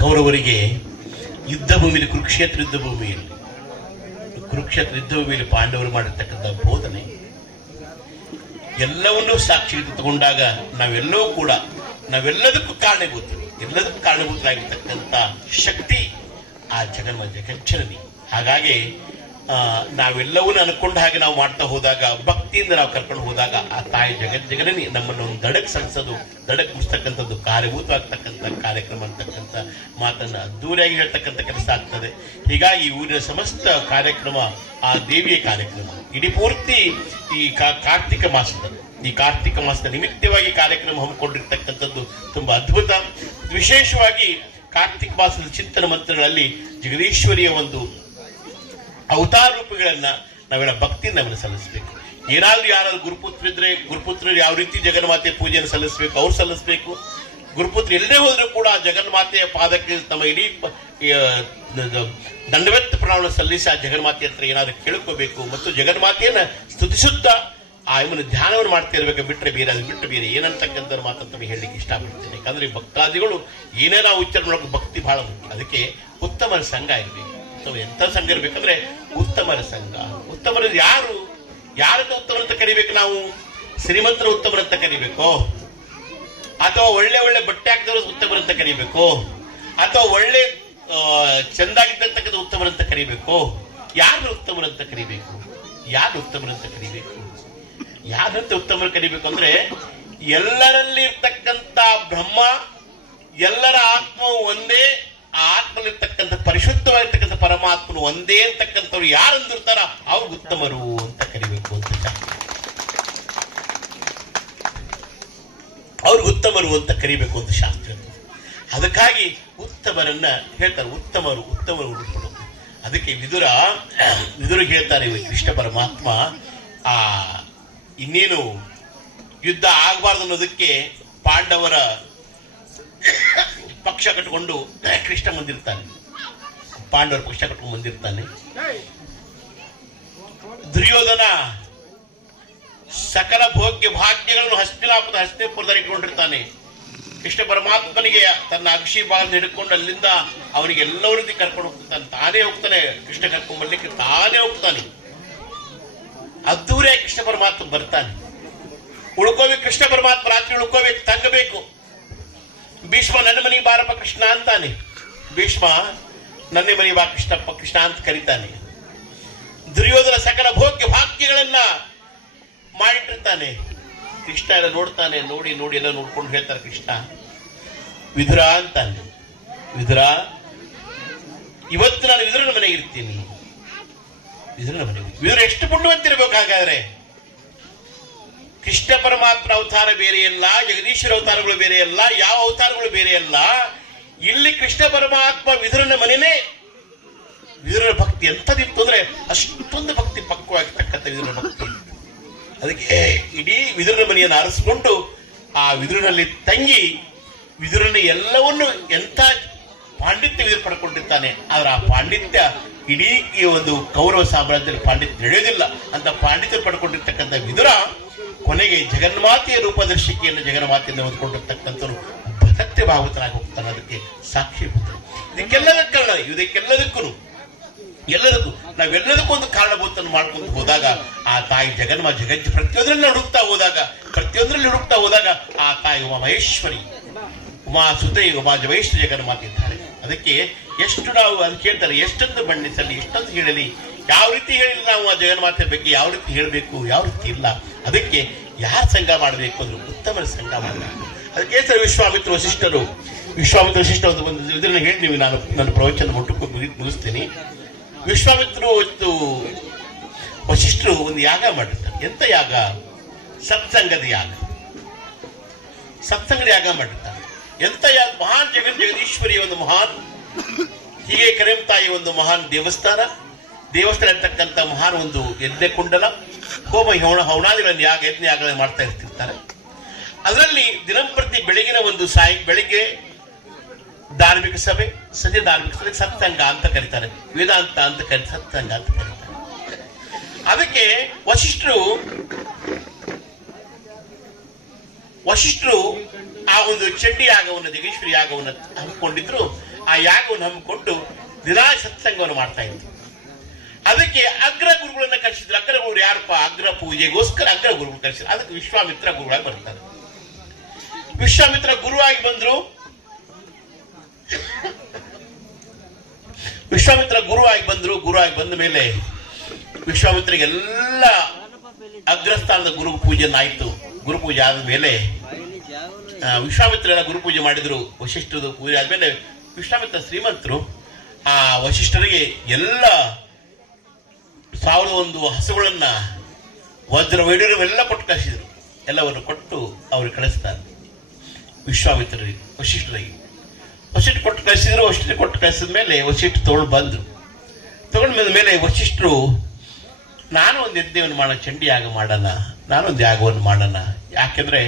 ಕೌರವರಿಗೆ ಯುದ್ಧ ಭೂಮಿಯಲ್ಲಿ, ಕುರುಕ್ಷೇತ್ರ ಯುದ್ಧ ಭೂಮಿಯಲ್ಲಿ, ಕುರುಕ್ಷೇತ್ರ ಯುದ್ಧ ಭೂಮಿಯಲ್ಲಿ ಪಾಂಡವರು ಮಾಡಿರ್ತಕ್ಕಂಥ ಬೋಧನೆ, ಎಲ್ಲವನ್ನೂ ಸಾಕ್ಷಿ ತಗೊಂಡಾಗ ನಾವೆಲ್ಲವೂ ಕೂಡ, ನಾವೆಲ್ಲದಕ್ಕೂ ಕಾರಣಭೂತ ಎಲ್ಲದಕ್ಕೂ ಕಾರಣಭೂತರಾಗಿರ್ತಕ್ಕಂಥ ಶಕ್ತಿ ಆ ಜಗನ್ಮ ಜಗಚ್ಚರಣಿ ಹಾಗಾಗಿ ನಾವೆಲ್ಲವನ್ನೂ ಅನ್ಕೊಂಡ ಹಾಗೆ ನಾವು ಮಾಡ್ತಾ ಹೋದಾಗ, ಭಕ್ತಿಯಿಂದ ನಾವು ಕರ್ಕೊಂಡು ಹೋದಾಗ, ಆ ತಾಯಿ ಜಗಜ್ಜಗನನಿ ನಮ್ಮನ್ನು ಒಂದು ದಡಕ್ ಸಲ್ಲಿಸೋದು ದಡಕ್ ಮುಸ್ತಕ್ಕಂಥದ್ದು ಕಾರ್ಯಭೂತವಾಗ್ತಕ್ಕಂಥ ಕಾರ್ಯಕ್ರಮ ಅಂತಕ್ಕಂಥ ಮಾತನ್ನ ಅದ್ದೂರಿಯಾಗಿ ಹೇಳ್ತಕ್ಕಂಥ ಕೆಲಸ ಆಗ್ತದೆ. ಹೀಗಾಗಿ ಊರಿನ ಸಮಸ್ತ ಕಾರ್ಯಕ್ರಮ, ಆ ದೇವಿಯ ಕಾರ್ಯಕ್ರಮ, ಇಡೀ ಪೂರ್ತಿ ಈ ಕಾರ್ತಿಕ ಮಾಸದ, ಈ ಕಾರ್ತಿಕ ಮಾಸದ ನಿಮಿತ್ತವಾಗಿ ಕಾರ್ಯಕ್ರಮ ಹಮ್ಮಿಕೊಂಡಿರ್ತಕ್ಕಂಥದ್ದು ತುಂಬಾ ಅದ್ಭುತ. ವಿಶೇಷವಾಗಿ ಕಾರ್ತಿಕ ಮಾಸದ ಚಿಂತನ ಮಂತ್ರಗಳಲ್ಲಿ ಜಗದೀಶ್ವರಿಯ ಒಂದು ಅವತಾರ ರೂಪಗಳನ್ನ ನಾವೆಲ್ಲ ಭಕ್ತಿ ನಾವೆಲ್ಲ ಸಲ್ಲಿಸ್ಬೇಕು. ಏನಾದ್ರೂ ಯಾರಾದ್ರೂ ಗುರುಪುತ್ರಿದ್ರೆ ಗುರುಪುತ್ರರು ಯಾವ ರೀತಿ ಜಗನ್ಮಾತೆ ಪೂಜೆಯನ್ನು ಸಲ್ಲಿಸಬೇಕು, ಅವ್ರು ಸಲ್ಲಿಸಬೇಕು. ಗುರುಪುತ್ರ ಎಲ್ಲೇ ಹೋದ್ರೂ ಕೂಡ ಜಗನ್ಮಾತೆಯ ಪಾದಕ್ಕೆ ತಮ್ಮ ಇಡೀ ದಂಡವೆತ್ತ ಪ್ರಾಣ ಸಲ್ಲಿಸಿ ಆ ಜಗನ್ಮಾತೆ ಹತ್ರ ಏನಾದ್ರೂ ಕೇಳ್ಕೋಬೇಕು ಮತ್ತು ಜಗನ್ಮಾತೆಯನ್ನ ಸ್ತುತಿಸುತ್ತಾ ಆ ಇವನು ಧ್ಯಾನವನ್ನು ಮಾಡ್ತಾ ಇರ್ಬೇಕು. ಬಿಟ್ಟರೆ ಬೇರೆ, ಅದು ಬಿಟ್ಟರೆ ಬೇರೆ. ಏನಂತಕ್ಕಂಥ ಮಾತನ್ನು ತಮಗೆ ಹೇಳಲಿಕ್ಕೆ ಇಷ್ಟಪಡ್ತೇನೆ. ಯಾಕಂದ್ರೆ ಭಕ್ತಾದಿಗಳು ಏನೇ ನಾವು ಉಚ್ಚಾರ ಮಾಡೋಕೆ ಭಕ್ತಿ ಬಹಳ ಮುಖ್ಯ. ಅದಕ್ಕೆ ಉತ್ತಮ ಸಂಘ ಇರಬೇಕು. ಅಥವಾ ಎಂಥ ಸಂಘ ಇರ್ಬೇಕಂದ್ರೆ ಉತ್ತಮರ ಸಂಘ. ಉತ್ತಮರು ಯಾರು? ಯಾರಂತ ಉತ್ತಮ ಅಂತ ಕರಿಬೇಕು ನಾವು? ಶ್ರೀಮಂತರ ಉತ್ತಮರಂತ ಕರಿಬೇಕು. ಅಥವಾ ಒಳ್ಳೆ ಒಳ್ಳೆ ಬಟ್ಟೆ ಹಾಕಿದವರು ಉತ್ತಮರಂತ ಕರಿಬೇಕು. ಅಥವಾ ಒಳ್ಳೆ ಚಂದಾಗಿದ್ದಂತಕ್ಕಂಥ ಉತ್ತಮರಂತ ಕರಿಬೇಕು. ಯಾರನ್ನ ಉತ್ತಮರಂತ ಕರಿಬೇಕು? ಯಾರು ಉತ್ತಮರಂತ ಕರಿಬೇಕು? ಯಾರಂತ ಉತ್ತಮರು ಕರಿಬೇಕು ಅಂದ್ರೆ ಎಲ್ಲರಲ್ಲಿ ಇರ್ತಕ್ಕಂಥ ಬ್ರಹ್ಮ, ಎಲ್ಲರ ಆತ್ಮವು ಒಂದೇ ಆತ್ಮಲಿರ್ತಕ್ಕಂಥ ಪರಿಶುದ್ಧವಾಗಿರ್ತಕ್ಕಂಥ ಪರಮಾತ್ಮನು ಒಂದೇ ಅಂತಕ್ಕಂಥವ್ರು ಯಾರು ಅಂದಿರ್ತಾರ ಅವ್ರು ಉತ್ತಮರು ಅಂತ ಕರಿಬೇಕು ಅಂತ. ಅವ್ರು ಉತ್ತಮರು ಅಂತ ಕರಿಬೇಕು ಅಂತ ಶಾಸ್ತ್ರ. ಅದಕ್ಕಾಗಿ ಉತ್ತಮರನ್ನ ಹೇಳ್ತಾರೆ, ಉತ್ತಮರು ಉತ್ತಮರು ಹುಡುಕರು ಅದಕ್ಕೆ ವಿದುರ ವಿದುರ ಹೇಳ್ತಾರೆ ಕೃಷ್ಣ ಪರಮಾತ್ಮ ಆ, ಇನ್ನೇನು ಯುದ್ಧ ಆಗಬಾರ್ದು ಅನ್ನೋದಕ್ಕೆ ಪಾಂಡವರ ಪಕ್ಷ ಕಟ್ಟಿಕೊಂಡು ಕೃಷ್ಣ ಬಂದಿರ್ತಾನೆ ಪಾಂಡವರ ಪಕ್ಷ ಕಟ್ಕೊಂಡು ಬಂದಿರ್ತಾನೆ ದುರ್ಯೋಧನ ಸಕಲ ಭೋಗ್ಯ ಭಾಗ್ಯಗಳನ್ನು ಹಸ್ತಿನಾಪದ ಹಸ್ತಿಪುರದಲ್ಲಿ ಇಟ್ಕೊಂಡಿರ್ತಾನೆ. ಕೃಷ್ಣ ಪರಮಾತ್ಮನಿಗೆ ತನ್ನ ಅಕ್ಷಿ ಬಾಲ್ ಹಿಡ್ಕೊಂಡು ಅಲ್ಲಿಂದ ಅವನಿಗೆ ಎಲ್ಲವರಿಗೆ ಕರ್ಕೊಂಡು ಹೋಗ್ತಾನೆ. ತಾನೇ ಹೋಗ್ತಾನೆ. ಕೃಷ್ಣ ಕರ್ಕೊಂಡು ಬರ್ಲಿಕ್ಕೆ ತಾನೇ ಹೋಗ್ತಾನೆ. ಅದ್ದೂರೇ ಕೃಷ್ಣ ಪರಮಾತ್ಮ ಬರ್ತಾನೆ. ಉಳ್ಕೋಬೇಕು, ಕೃಷ್ಣ ಪರಮಾತ್ಮ ರಾತ್ರಿ ಉಳ್ಕೋಬೇಕು, ತಂಗಬೇಕು. ಭೀಷ್ಮ ನನ್ನ ಮನೆ ಬಾರಪ್ಪ ಕೃಷ್ಣ ಅಂತಾನೆ. ಭೀಷ್ಮ, ನನ್ನ ಮನೆ ಬಾ ಕೃಷ್ಣಪ್ಪ, ಕೃಷ್ಣ ಅಂತ ಕರೀತಾನೆ. ದುರ್ಯೋಧನ ಸಕಲ ಭೋಗ್ಯ ಭಾಗ್ಯಗಳನ್ನ ಮಾಡಿಟ್ಟಿರ್ತಾನೆ. ಕೃಷ್ಣ ಎಲ್ಲ ನೋಡ್ತಾನೆ, ನೋಡಿ ನೋಡಿ, ಎಲ್ಲ ನೋಡ್ಕೊಂಡು ಹೇಳ್ತಾರೆ ಕೃಷ್ಣ. ವಿದುರ ಅಂತಾನೆ. ವಿದುರ, ಇವತ್ತು ನಾನು ವಿದುರನ ಮನೆಗೆ ಇರ್ತೀನಿ. ವಿದುರನ ಮನೆಗೆ ವಿದುರ ಎಷ್ಟು ಪುಣ್ಯವಂತಿರ್ಬೇಕು ಹಾಗಾದ್ರೆ? ಕೃಷ್ಣ ಪರಮಾತ್ಮನ ಅವತಾರ ಬೇರೆಯಲ್ಲ, ಜಗದೀಶ್ವರ ಅವತಾರಗಳು ಬೇರೆಯಲ್ಲ, ಯಾವ ಅವತಾರಗಳು ಬೇರೆಯಲ್ಲ, ಇಲ್ಲಿ ಕೃಷ್ಣ ಪರಮಾತ್ಮ ವಿದುರನ ಮನೆಯೇ ವಿದುರನ ಭಕ್ತಿ ಎಂಥದಿತ್ತು ಅಂದ್ರೆ ಅಷ್ಟೊಂದು ಭಕ್ತಿ ಪಕ್ವಾಗಿರ್ತಕ್ಕಂಥ ವಿದುರನ ಭಕ್ತಿ. ಅದಕ್ಕೆ ಇಡೀ ವಿದುರನ ಮನೆಯನ್ನು ಆರಿಸಿಕೊಂಡು ಆ ವಿದುರನಲ್ಲಿ ತಂಗಿ ವಿದುರನ ಎಲ್ಲವನ್ನು ಎಂಥ ಪಾಂಡಿತ್ಯ ವಿದುರು ಪಡ್ಕೊಂಡಿರ್ತಾನೆ. ಆದ್ರೆ ಆ ಪಾಂಡಿತ್ಯ ಇಡೀ ಈ ಒಂದು ಕೌರವ ಸಾಮ್ರಾಜ್ಯದಲ್ಲಿ ಪಾಂಡಿತ್ಯ ನಡೆಯೋದಿಲ್ಲ. ಅಂತ ಪಾಂಡಿತ್ಯ ಪಡ್ಕೊಂಡಿರ್ತಕ್ಕಂಥ ವಿದುರ ಕೊನೆಗೆ ಜಗನ್ಮಾತೆಯ ರೂಪದರ್ಶಿಕೆಯನ್ನು ಜಗನ್ಮಾತೆಯನ್ನು ಹೊಂದ್ಕೊಂಡಿರ್ತಕ್ಕಂಥವ್ರು ಭಕ್ತಿ ಭಾವತನಾಗಿ ಹೋಗ್ತಾನೆ ಅದಕ್ಕೆ ಸಾಕ್ಷಿ ಇದಕ್ಕೆಲ್ಲದಕ್ಕೆ ಕಾರಣ, ಇದಕ್ಕೆಲ್ಲದಕ್ಕೂ, ಎಲ್ಲದಕ್ಕೂ, ನಾವೆಲ್ಲದಕ್ಕೂ ಒಂದು ಕಾರಣಭೂತನ್ನು ಮಾಡ್ಕೊಂಡು ಹೋದಾಗ, ಆ ತಾಯಿ ಜಗನ್ಮ, ಜಗಜ್ಜ ಪ್ರತಿಯೊಂದರಲ್ಲಿ ಹುಡುಕ್ತಾ ಹೋದಾಗ, ಪ್ರತಿಯೊಂದರಲ್ಲಿ ಹುಡುಕ್ತಾ ಹೋದಾಗ ಆ ತಾಯಿ ಉಮಾ ಮಹೇಶ್ವರಿ, ಉಮಾ ಸುತೆ, ಉಮಾ ಜಗನ್ಮಾತೆ ಇದ್ದಾರೆ. ಅದಕ್ಕೆ ಎಷ್ಟು ನಾವು ಅದು ಕೇಳ್ತಾರೆ, ಎಷ್ಟೊಂದು ಬಣ್ಣಿಸಲಿ, ಎಷ್ಟೊಂದು ಹೇಳಲಿ ಯಾವ ರೀತಿ ಹೇಳಿಲ್ಲ ನಾವು ಆ ಜಗನ್ಮಾತೆ ಬಗ್ಗೆ ಯಾವ ರೀತಿ ಹೇಳಬೇಕು, ಯಾವ ರೀತಿ ಇಲ್ಲ? ಅದಕ್ಕೆ ಯಾರು ಸಂಘ ಮಾಡಬೇಕು ಅಂದ್ರೆ ಉತ್ತಮರ ಸಂಘ ಮಾಡಬೇಕು. ಅದಕ್ಕೆ ಸರ್ ವಿಶ್ವಾಮಿತ್ರ ವಶಿಷ್ಠರು ವಿಶ್ವಾಮಿತ್ರ ವಶಿಷ್ಠ ಒಂದು ಇದನ್ನ ಹೇಳ್ತೀವಿ ನಾನು ನನ್ನ ಪ್ರವಚನ ಮುಟ್ಟಕ್ಕೂ ಮುಗಿ- ಮುಗಿಸ್ತೀನಿ. ವಿಶ್ವಾಮಿತ್ರರು ಇವತ್ತು ವಶಿಷ್ಠರು ಒಂದು ಯಾಗ ಮಾಡಿರ್ತಾರೆ. ಎಂತ ಯಾಗ? ಸತ್ಸಂಗದ ಯಾಗ. ಸತ್ಸಂಗದ ಯಾಗ ಮಾಡಿರ್ತಾರೆ. ಎಂತ ಯಾಗ? ಮಹಾನ್ ಜಗನ್ ಜಗದೀಶ್ವರಿ ಒಂದು ಮಹಾನ್, ಹೀಗೆ ಕರೆಂತಾಯಿ ಒಂದು ಮಹಾನ್ ದೇವಸ್ಥಾನ. ದೇವಸ್ಥಾನ ಇರ್ತಕ್ಕಂಥ ಮಹಾನ್ ಒಂದು ಯಜ್ಞ ಕುಂಡಲ ಹೋಮ ಹೌಣ ಹವನಾದಿಗಳನ್ನು ಯಾಗ ಯಜ್ಞ ಮಾಡ್ತಾ ಇರ್ತಿರ್ತಾರೆ. ಅದರಲ್ಲಿ ದಿನಂಪ್ರತಿ ಬೆಳಗಿನ ಒಂದು ಸಾಯಿ, ಬೆಳಿಗ್ಗೆ ಧಾರ್ಮಿಕ ಸಭೆ, ಸಂಜೆ ಧಾರ್ಮಿಕ ಸಭೆ, ಸತ್ಸಂಗ ಅಂತ ಕರೀತಾರೆ. ವೇದಾಂತ ಅಂತ ಕರಿ, ಸತ್ಸಂಗ ಅಂತ ಕರೀತಾರೆ. ಅದಕ್ಕೆ ವಶಿಷ್ಠರು ವಶಿಷ್ಠರು ಆ ಒಂದು ಚಂಡಿ ಯಾಗವನ್ನು ದಿಗೇಶ್ವರಿ ಯಾಗವನ್ನು ಹಮ್ಮಿಕೊಂಡಿದ್ರು. ಆ ಯಾಗವನ್ನು ಹಮ್ಮಿಕೊಂಡು ದಿನಾ ಸತ್ಸಂಗವನ್ನು ಮಾಡ್ತಾ ಇದ್ರು. ಅದಕ್ಕೆ ಅಗ್ರ ಗುರುಗಳನ್ನ ಕರೆಸಿದ್ರು. ಅಗ್ರ ಗುರು ಯಾರಪ್ಪ? ಅಗ್ರ ಪೂಜೆಗೋಸ್ಕರ ಅಗ್ರ ಗುರುಗಳು ಕರೆಸಿದ್ರು. ಅದಕ್ಕೆ ವಿಶ್ವಾಮಿತ್ರ ಗುರುಗಳಾಗಿ ಬರ್ತಾರೆ. ವಿಶ್ವಾಮಿತ್ರ ಗುರುವಾಗಿ ಬಂದ್ರು. ವಿಶ್ವಾಮಿತ್ರ ಗುರುವಾಗಿ ಬಂದ್ರು. ಗುರುವಾಗಿ ಬಂದ ಮೇಲೆ ವಿಶ್ವಾಮಿತ್ರಿಗೆಲ್ಲ ಅಗ್ರಸ್ಥಾನದ ಗುರು ಪೂಜೆ ಆಯ್ತು. ಗುರು ಪೂಜೆ ಆದ ಮೇಲೆ ವಿಶ್ವಾಮಿತ್ರ ಎಲ್ಲ ಗುರು ಪೂಜೆ ಮಾಡಿದ್ರು. ವಶಿಷ್ಠರದ ಪೂಜೆ ಆದ್ಮೇಲೆ ವಿಶ್ವಾಮಿತ್ರ ಶ್ರೀಮಂತರು, ಆ ವಶಿಷ್ಠರಿಗೆ ಎಲ್ಲ ಸಾವಿರದ ಒಂದು ಹಸುಗಳನ್ನ ವಜ್ರ ವೈಡೂರ್ಯವೆಲ್ಲ ಕೊಟ್ಟು ಕಳಿಸಿದರು. ಎಲ್ಲವನ್ನು ಕೊಟ್ಟು ಅವರು ಕಳಿಸ್ತಾರೆ. ವಿಶ್ವಾಮಿತ್ರರಿಗೆ, ವಶಿಷ್ಠರಿಗೆ. ವಶಿಷ್ಠ ಕೊಟ್ಟು ಕಳಿಸಿದ್ರು ವಶಿಷ್ಠ ಕೊಟ್ಟು ಕಳಿಸಿದ ಮೇಲೆ ವಶಿಷ್ಠ ತಗೊಂಡು ಬಂದರು. ತಗೊಂಡ ಮೇಲೆ ವಶಿಷ್ಠರು, ನಾನು ಒಂದು ಯಜ್ಞವನ್ನು ಮಾಡೋಣ, ಚಂಡಿ ಯಾಗ ಮಾಡೋಣ ಒಂದು ಯಾಗವನ್ನು ಮಾಡೋಣ. ಯಾಕೆಂದರೆ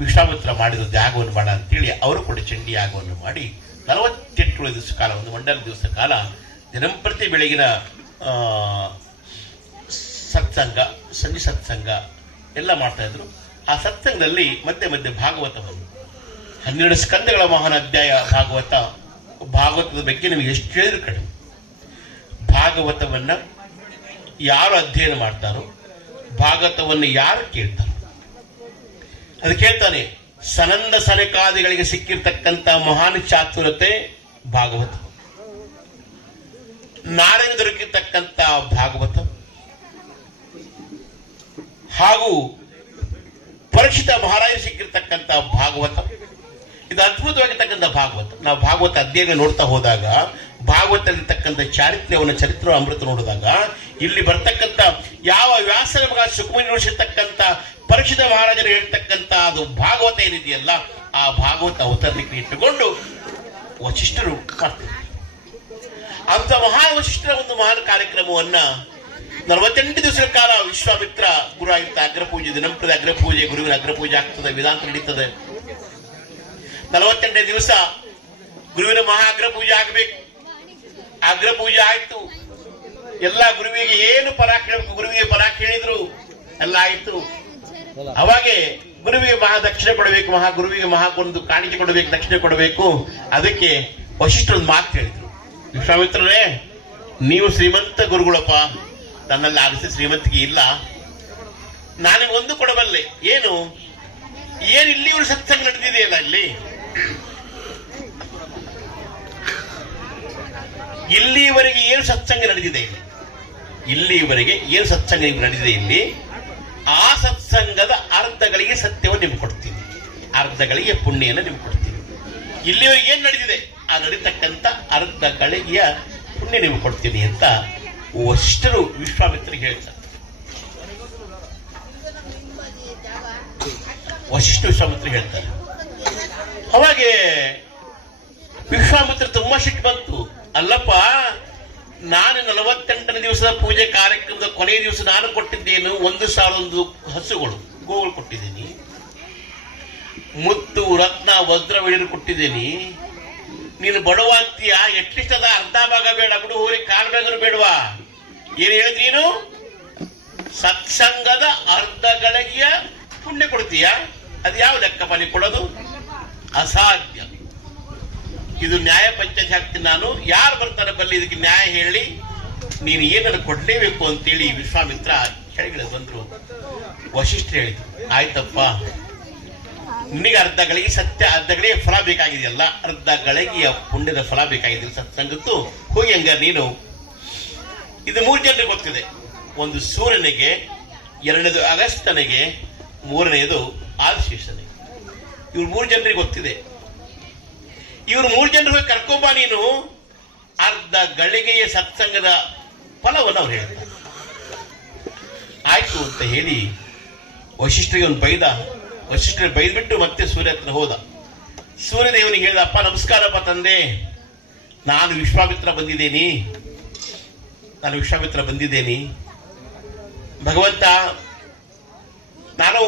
ವಿಶ್ವಾಮಿತ್ರ ಮಾಡಿದ ಯಾಗವನ್ನು ಮಾಡೋಣ ಅಂತೇಳಿ ಅವರು ಕೂಡ ಚಂಡಿ ಯಾಗವನ್ನು ಮಾಡಿ ನಲವತ್ತೆಂಟು ದಿವಸ ಕಾಲ, ಒಂದು ಮಂಡಲ ದಿವಸ ಕಾಲ ದಿನಂಪ್ರತಿ ಬೆಳಗಿನ ಸತ್ಸಂಗ ಸಂಜೆ ಸತ್ಸಂಗ ಎಲ್ಲ ಮಾಡ್ತಾ ಇದ್ರು. ಆ ಸತ್ಸಂಗದಲ್ಲಿ ಮಧ್ಯೆ ಮಧ್ಯೆ ಬಂದು ಹನ್ನೆರಡು ಸ್ಕಂದಗಳ ಮಹಾನ್ ಅಧ್ಯಾಯ ಭಾಗವತ, ಭಾಗವತದ ಬಗ್ಗೆ ನಿಮಗೆ ಎಷ್ಟು ಹೇಳಿದ್ರು ಕಡಿಮೆ. ಭಾಗವತವನ್ನು ಯಾರು ಅಧ್ಯಯನ ಮಾಡ್ತಾರೋ, ಭಾಗವತವನ್ನು ಯಾರು ಕೇಳ್ತಾರೋ. ಅದು ಕೇಳ್ತಾನೆ, ಸನಂದ ಸನಕಾದಿಗಳಿಗೆ ಸಿಕ್ಕಿರ್ತಕ್ಕಂಥ ಮಹಾನ್ ಚಾತುರತೆ ಭಾಗವತ. ನಾಡಿನ ದೊರಕಿರ್ತಕ್ಕಂಥ ಭಾಗವತ. ಹಾಗೂ ಪರೀಕ್ಷಿತ ಮಹಾರಾಜ ಸಿಕ್ಕಿರ್ತಕ್ಕಂಥ ಭಾಗವತ. ಇದು ಅದ್ಭುತವಾಗಿರ್ತಕ್ಕಂಥ ಭಾಗವತ. ನಾವು ಭಾಗವತ ಅಧ್ಯಯನ ನೋಡ್ತಾ ಹೋದಾಗ ಭಾಗವತಲ್ಲಿರ್ತಕ್ಕಂಥ ಚಾರಿತ್ರ್ಯವನ್ನು, ಚರಿತ್ರ ಅಮೃತ ನೋಡಿದಾಗ, ಇಲ್ಲಿ ಬರ್ತಕ್ಕಂಥ ಯಾವ ವ್ಯಾಸನ ಮಗ ಸುಖಮನಿ ಪರಿಚಿತ ಪರೀಕ್ಷಿತ ಮಹಾರಾಜರು ಹೇಳ್ತಕ್ಕಂಥ ಅದು ಭಾಗವತ ಏನಿದೆಯಲ್ಲ, ಆ ಭಾಗವತ ಅವತರಣಿಕೆ ಇಟ್ಟುಕೊಂಡು ವಶಿಷ್ಠರು ಮಾಡ್ತಾರೆ ಅಂತ ಮಹಾ ವಶಿಷ್ಠರ ಒಂದು ಮಹಾನ್ ಕಾರ್ಯಕ್ರಮವನ್ನ ನಲವತ್ತೆಂಟು ದಿವಸಗಳ ಕಾಲ ವಿಶ್ವಾಮಿತ್ರ ಗುರು ಆಗಿರ್ತ ಅಗ್ರಪೂಜೆ, ದಿನಂಪ್ರದ ಅಗ್ರಪೂಜೆ, ಗುರುವಿನ ಅಗ್ರಪೂಜೆ ಆಗ್ತದೆ, ವೇದಾಂತ ನಡೀತದೆ. ನಲವತ್ತೆಂಟನೇ ದಿವಸ ಗುರುವಿನ ಮಹಾ ಅಗ್ರಪೂಜೆ ಆಗಬೇಕು. ಅಗ್ರಪೂಜೆ ಆಯ್ತು. ಎಲ್ಲ ಗುರುವಿಗೆ ಏನು ಪರ ಕೇಳಬೇಕು ಗುರುವಿಗೆ ಪರ ಕೇಳಿದ್ರು ಎಲ್ಲ ಆಯ್ತು. ಅವಾಗೆ ಗುರುವಿಗೆ ಮಹಾ ದಕ್ಷಿಣೆ ಕೊಡಬೇಕು, ಮಹಾ ಗುರುವಿಗೆ ಮಹಾ ಒಂದು ಕಾಣಿಕೆ ಕೊಡಬೇಕು, ದಕ್ಷಿಣೆ ಕೊಡಬೇಕು. ಅದಕ್ಕೆ ವಶಿಷ್ಠ ಒಂದು ಮಾತು ಹೇಳಿದ್ರು. ವಿಶ್ವಾಮಿತ್ರರೇ, ನೀವು ಶ್ರೀಮಂತ ಗುರುಗಳಪ್ಪ ನನ್ನಲ್ಲಿ ಆರಿಸಿ ಶ್ರೀಮಂತಿಗೆ ಇಲ್ಲ. ನಾನಿಗೆ ಒಂದು ಕೊಡಬಲ್ಲೆ ಏನು? ಏನು ಇಲ್ಲಿವರು ಸತ್ಸಂಗ ನಡೆದಿದೆಯಲ್ಲ ಇಲ್ಲಿ? ಇಲ್ಲಿವರೆಗೆ ಏನು ಸತ್ಸಂಗ ನಡೆದಿದೆ ಇಲ್ಲಿ? ಇಲ್ಲಿವರೆಗೆ ಏನು ಸತ್ಸಂಗ ನಡೆದಿದೆ ಇಲ್ಲಿ? ಆ ಸತ್ಸಂಗದ ಅರ್ಧಗಳಿಗೆ ಸತ್ಯವನ್ನು ನಿಮ್ಗೆ ಕೊಡ್ತೀನಿ. ಅರ್ಧಗಳಿಗೆ ಪುಣ್ಯನ ನಿಮ್ಗೆ ಕೊಡ್ತೀನಿ. ಇಲ್ಲಿವರೆಗೆ ಏನು ನಡೆದಿದೆ? ಆ ನಡೀತಕ್ಕಂಥ ಅರ್ಧಗಳಿಗೆ ಪುಣ್ಯ ನಿಮ್ಗೆ ಕೊಡ್ತೀನಿ ಅಂತ ವಶಿಷ್ಠರು ವಿಶ್ವಾಮಿತ್ರಿಗೆ ಹೇಳ್ತಾರೆ. ವಶಿಷ್ಠ ವಿಶ್ವಾಮಿತ್ರ ಹೇಳ್ತಾರೆ. ಅವಾಗೆ ವಿಶ್ವಾಮಿತ್ರ ತುಂಬಾ ಸಿಟ್ಟು ಬಂತು. ಅಲ್ಲಪ್ಪ, ನಾನು ನಲವತ್ತೆಂಟನೇ ದಿವಸದ ಪೂಜೆ ಕಾರ್ಯಕ್ರಮದ ಕೊನೆಯ ದಿವಸ ನಾನು ಕೊಟ್ಟಿದ್ದೇನು? ಒಂದು ಸಾವಿರ ಒಂದು ಹಸುಗಳು ಗೋಗಳು ಕೊಟ್ಟಿದ್ದೀನಿ. ಮುತ್ತು ರತ್ನ ವಜ್ರ ವೈಡೂರು ಕೊಟ್ಟಿದ್ದೀನಿ. ನೀನು ಬಡವ ಅಂತೀಯ? ಎಟ್ಲಿಷ್ಟದ ಅರ್ಧ ಭಾಗ ಬೇಡ. ಬಿಡು ಊರಿಗೆ ಕಾಲ್ ಭಾಗನು ಬೇಡವಾ. ಏನ್ ಹೇಳಿದ್ರಿ ನೀನು? ಸತ್ಸಂಗದ ಅರ್ಧ ಗಳಿಗೆಯ ಪುಣ್ಯ ಕೊಡ್ತೀಯ? ಅದು ಯಾವ ಲೆಕ್ಕಪ್ಪ ನೀ ಕೊಡೋದು? ಅಸಾಧ್ಯ. ಇದು ನ್ಯಾಯ ಪಂಚಾಯತ್ ಹಾಕ್ತೀನಿ ನಾನು. ಯಾರು ಬರ್ತಾರೆ ಬಲ್ಲಿ ಇದಕ್ಕೆ ನ್ಯಾಯ ಹೇಳಿ. ನೀನು ಏನನ್ನು ಕೊಡ್ಲೇಬೇಕು ಅಂತೇಳಿ ವಿಶ್ವಾಮಿತ್ರ ಕೆಳಗಡೆ ಬಂದ್ರು. ವಶಿಷ್ಠ ಹೇಳಿದ್ರು. ಆಯ್ತಪ್ಪ. ನಿನಗೆ ಅರ್ಧ ಗಳಿಗೆ ಸತ್ಯ, ಅರ್ಧ ಗಳಿಗೆ ಫಲ ಬೇಕಾಗಿದೆಯಲ್ಲ? ಅರ್ಧ ಗಳಿಗೆಯ ಪುಣ್ಯದ ಫಲ ಬೇಕಾಗಿದೆ ಸತ್ಸಂಗತ್ತು ಹೋಗಿ ಹಂಗ ನೀನು. ಇದು ಮೂರು ಜನರಿಗೆ ಗೊತ್ತಿದೆ. ಒಂದು ಸೂರ್ಯನಿಗೆ, ಎರಡನೇದು ಅಗಸ್ತನಿಗೆ ಮೂರನೆಯದು ಆದಿಶೇಷನಿಗೆ. ಇವ್ರು ಮೂರು ಜನರಿಗೆ ಗೊತ್ತಿದೆ. ಇವ್ರು ಮೂರು ಜನರು ಹೋಗಿ ಕರ್ಕೊಂಬ ನೀನು. ಅರ್ಧ ಗಳಿಗೆಯ ಸತ್ಸಂಗದ ಫಲವನ್ನು ಅವ್ರು ಹೇಳ್ತಾರೆ. ಆಯ್ತು ಅಂತ ಹೇಳಿ ವಶಿಷ್ಠರಿಗೆ ಒಂದು ಬೈದ. ವಶಿಷ್ಠರಿಗೆ ಬೈದ್ಬಿಟ್ಟು ಮತ್ತೆ ಸೂರ್ಯ ಹತ್ರ ಹೋದ. ಸೂರ್ಯದೇವನಿಗೆ ಹೇಳಿದ, ಅಪ್ಪ ನಮಸ್ಕಾರಪ್ಪ ತಂದೆ. ನಾನು ವಿಶ್ವಾಮಿತ್ರ ಬಂದಿದ್ದೀನಿ. ನಾನು ವಿಶ್ವಾಮಿತ್ರ ಬಂದಿದ್ದೇನೆ. ಭಗವಂತ, ನಾನು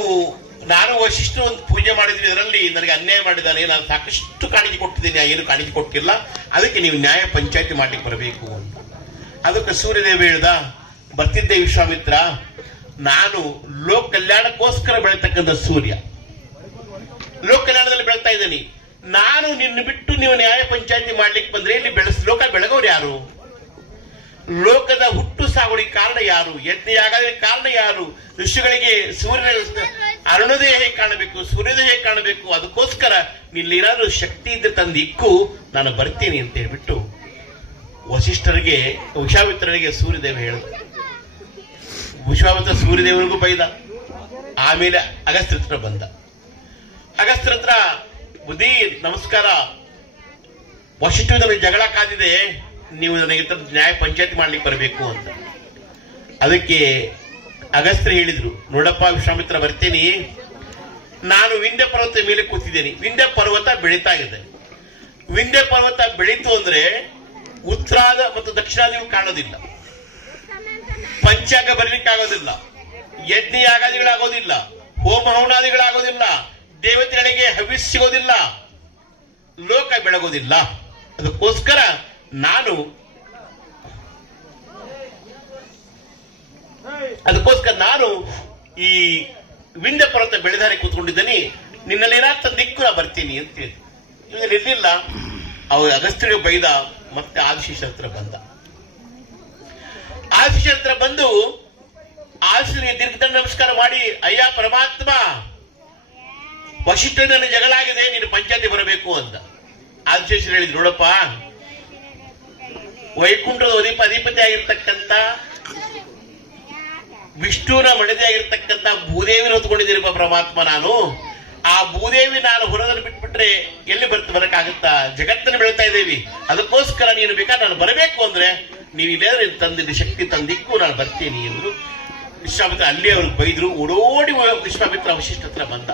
ನಾನು ವಶಿಷ್ಠ ಒಂದು ಪೂಜೆ ಮಾಡಿದ್ವಿ. ಅದರಲ್ಲಿ ನನಗೆ ಅನ್ಯಾಯ ಮಾಡಿದ್ದಾನೆ. ನಾನು ಸಾಕಷ್ಟು ಕಾಣಿಕೆ ಕೊಟ್ಟಿದ್ದೀನಿ. ಏನು ಕಾಣಿಕೆ ಕೊಟ್ಟಿಲ್ಲ. ಅದಕ್ಕೆ ನೀವು ನ್ಯಾಯ ಪಂಚಾಯತಿ ಮಾಡ್ಲಿಕ್ಕೆ ಬರಬೇಕು ಅಂತ. ಅದಕ್ಕೆ ಸೂರ್ಯದೇವ ಹೇಳ್ದ, ಬರ್ತಿದ್ದೆ ವಿಶ್ವಾಮಿತ್ರ. ನಾನು ಲೋಕ ಕಲ್ಯಾಣಕ್ಕೋಸ್ಕರ ಬೆಳೀತಕ್ಕಂಥ ಸೂರ್ಯ. ಲೋಕ ಕಲ್ಯಾಣದಲ್ಲಿ ಬೆಳ್ತಾ ಇದ್ದೀನಿ. ನಾನು ನಿನ್ನ ಬಿಟ್ಟು ನೀವು ನ್ಯಾಯ ಪಂಚಾಯತಿ ಮಾಡ್ಲಿಕ್ಕೆ ಬಂದ್ರೆ ಇಲ್ಲಿ ಬೆಳೆಸ್, ಲೋಕ ಬೆಳಗೋರು ಯಾರು? ಲೋಕದ ಹುಟ್ಟು ಸಾಗುಳಿಗೆ ಕಾರಣ ಯಾರು? ಯಾಗಕ್ಕೆ ಕಾರಣ ಯಾರು? ಋಷಿಗಳಿಗೆ ಸೂರ್ಯನ ಅರುಣೋದಯ ಹೇಗೆ ಕಾಣಬೇಕು? ಸೂರ್ಯೋದಯ ಹೇಗೆ ಕಾಣಬೇಕು? ಅದಕ್ಕೋಸ್ಕರ ನಿಲ್ಲೇನಾದ್ರೂ ಶಕ್ತಿ ಇದ್ದ ತಂದಿಕ್ಕು ನಾನು ಬರ್ತೀನಿ ಅಂತ ಹೇಳ್ಬಿಟ್ಟು ವಸಿಷ್ಠರಿಗೆ ವಿಶ್ವಾಮಿತ್ರನಿಗೆ ಸೂರ್ಯದೇವ ಹೇಳಿದ ವಿಶ್ವಾಮಿತ್ರ ಸೂರ್ಯದೇವರಿಗೂ ಬೈದ. ಆಮೇಲೆ ಅಗಸ್ತ್ಯತ್ರ ಬಂದ. ಅಗಸ್ತ್ಯ ಹತ್ರ ಬುದ್ಧಿ, ನಮಸ್ಕಾರ. ನನಗೆ ಜಗಳ ಕಾದಿದೆ. ನೀವು ನನಗೆ ನ್ಯಾಯ ಪಂಚಾಯತ್ ಮಾಡ್ಲಿಕ್ಕೆ ಬರಬೇಕು ಅಂತ. ಅದಕ್ಕೆ ಅಗಸ್ತ್ರ ಹೇಳಿದ್ರು, ನೋಡಪ್ಪ ವಿಶ್ವಾಮಿತ್ರ, ಬರ್ತೀನಿ. ನಾನು ವಿಂಧ್ಯ ಪರ್ವತ ಮೇಲೆ ಕೂತಿದ್ದೇನೆ. ವಿಂಧ್ಯ ಪರ್ವತ ಬೆಳೀತಾ ಇದೆ. ವಿಂಧ್ಯ ಪರ್ವತ ಬೆಳೀತು ಅಂದ್ರೆ ಉತ್ತರಾದ ಮತ್ತು ದಕ್ಷಿಣಾದಿಗಳು ಕಾಣೋದಿಲ್ಲ. ಪಂಚಾಗ ಬರಲಿಕ್ಕಾಗೋದಿಲ್ಲ. ಯಜ್ಞ ಯಾಗಾದಿಗಳಾಗೋದಿಲ್ಲ ಹೋಮ ಹವನಾದಿಗಳಾಗೋದಿಲ್ಲ. ದೇವತೆಗಳಿಗೆ ಹವಿಸ್ ಸಿಗೋದಿಲ್ಲ, ಲೋಕ ಬೆಳಗೋದಿಲ್ಲ ಅದಕ್ಕೋಸ್ಕರ ನಾನು ಅದಕ್ಕೋಸ್ಕರ ನಾನು ಈ ವಿಂಧ್ಯ ಪರ್ವತ ಬೆಳೆದಾರೆ ಕೂತ್ಕೊಂಡಿದ್ದೀನಿ. ನಿನ್ನಲ್ಲಿ ಏನಾಗ್ತದೆ ದಿಕ್ಕು ನಾ ಬರ್ತೀನಿ ಅಂತ ಹೇಳಿ. ಇವನಲ್ಲಿ ಇರ್ಲಿಲ್ಲ. ಅವ ಅಗಸ್ತ್ಯ ಬೈದ, ಮತ್ತೆ ಆದಿಶೇಷ ಹತ್ರ ಬಂದ. ಆದಿಶೇಷ ಹತ್ರ ಬಂದು ಆದಿಶನಿಗೆ ದೀರ್ಘದಂಡ ನಮಸ್ಕಾರ ಮಾಡಿ, ಅಯ್ಯ ಪರಮಾತ್ಮ ವಶಿಷ್ಠ ನನ್ನ ಜಗಳ ಆಗಿದೆ ನೀನು ಪಂಚಾಯತಿ ಬರಬೇಕು ಅಂತ. ಆದಿಶೇಷರು ಹೇಳಿದ್ರು, ನೋಡಪ್ಪ, ವೈಕುಂಠದ ಅಧಿಪ ಅಧಿಪತಿ ಆಗಿರ್ತಕ್ಕಂಥ ವಿಷ್ಣುವಿನ ಮಡದಿ ಆಗಿರ್ತಕ್ಕಂಥ ಭೂದೇವಿನ ಹೊತ್ಕೊಂಡಿದ್ದೀರಪ್ಪ ಪರಮಾತ್ಮ ನಾನು. ಆ ಭೂದೇವಿ ನಾನು ಹೊರದಲ್ಲಿ ಬಿಟ್ಬಿಟ್ರೆ ಎಲ್ಲಿ ಬರ್ತ ಬರಕ್ಕಾಗುತ್ತಾ? ಜಗತ್ತನ್ನು ಬೆಳೀತಾ ಇದ್ದೀವಿ. ಅದಕ್ಕೋಸ್ಕರ ನೀನು ಬೇಕಾದ್ರೆ ನಾನು ಬರಬೇಕು ಅಂದ್ರೆ ನೀವು ನೀನು ತಂದಿದ್ದ ಶಕ್ತಿ ತಂದಿಕ್ಕೂ ನಾನು ಬರ್ತೀನಿ ಎಂದರು. ವಿಶ್ವಾಮಿತ್ರ ಅಲ್ಲಿ ಅವ್ರಿಗೆ ಬೈದ್ರು, ಓಡೋಡಿ ವಿಶ್ವಾಮಿತ್ರ ವಶಿಷ್ಠ ಹತ್ರ ಬಂದ.